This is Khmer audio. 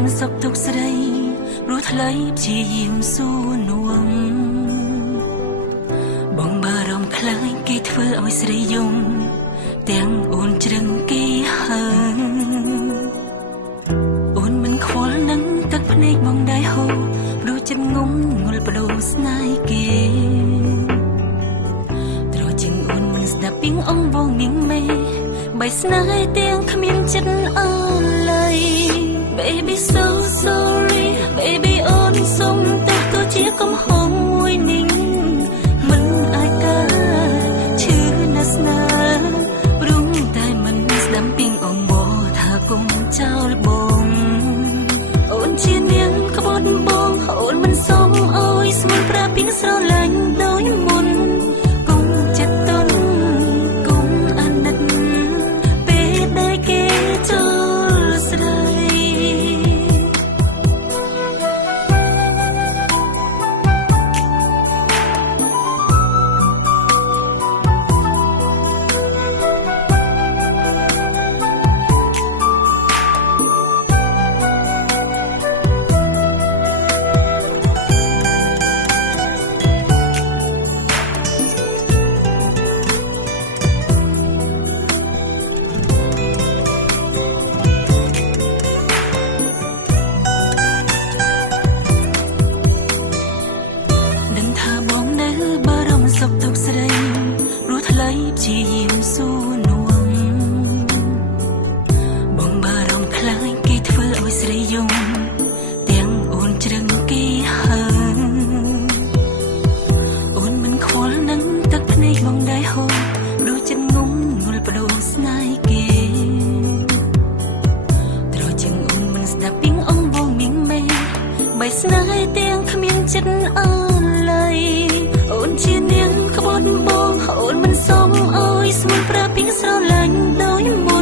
មណ៍សុខទុក្ខស្រីព្រោះថ្លៃព្យាយាមស៊ូនួមបងបារម្ភខ្លាចគេធ្វើឲ្យស្រីយំទាំងអូនជ្រឹងគេហើយអូនមិនខ្វល់នឹងទឹកភ្នែកបងដែរហូរព្រោះចិត្តងំងល់បដូរស្នេហ៍គេត្រជាងអូនមិនស្ដាប់ពីងអងបងនាងមេបីស្នេហ៍ទាំងគ្មានចិត្តអល័យ Baby so sorry Baby អូនសុំទោះទៅជាកំហុសមួយនេះមិនអាចកើតឈឺណាស់ស្នាព្រមតែមិនស្ដាប់ពីងអងមកថាគុំចោលបងអូនជានាងក្បត់បងអូនមិនសុំអើយស្មានប្រាប់ពីងស្រឡាញ់ដោយមុនគុំចិត្តតន់គុំអាណិតពេលដែលគេចូលស្រីសុខទុក្ខស្រីព្រោះថ្លៃព្យាយាមស៊ូនួមបងបារម្ភខ្លាចគេធ្វើឲ្យស្រីយំទាំងអូនជ្រឹងគេហើយអូនមិនខ្វល់នឹងទឹកភ្នែកបងដែរហូរព្រោះចិត្តងំងល់បដូរស្នេហ៍គេត្រជាងអូនមិនស្ដាប់ពីងអងបងនាងមេបីស្នេហ៍ទាំងគ្មានចិត្តអល័យអូនជានាងក្បត់បងអូនមិនសុំអើយស្មានប្រាប់ពីងស្រឡាញ់ដោយមុ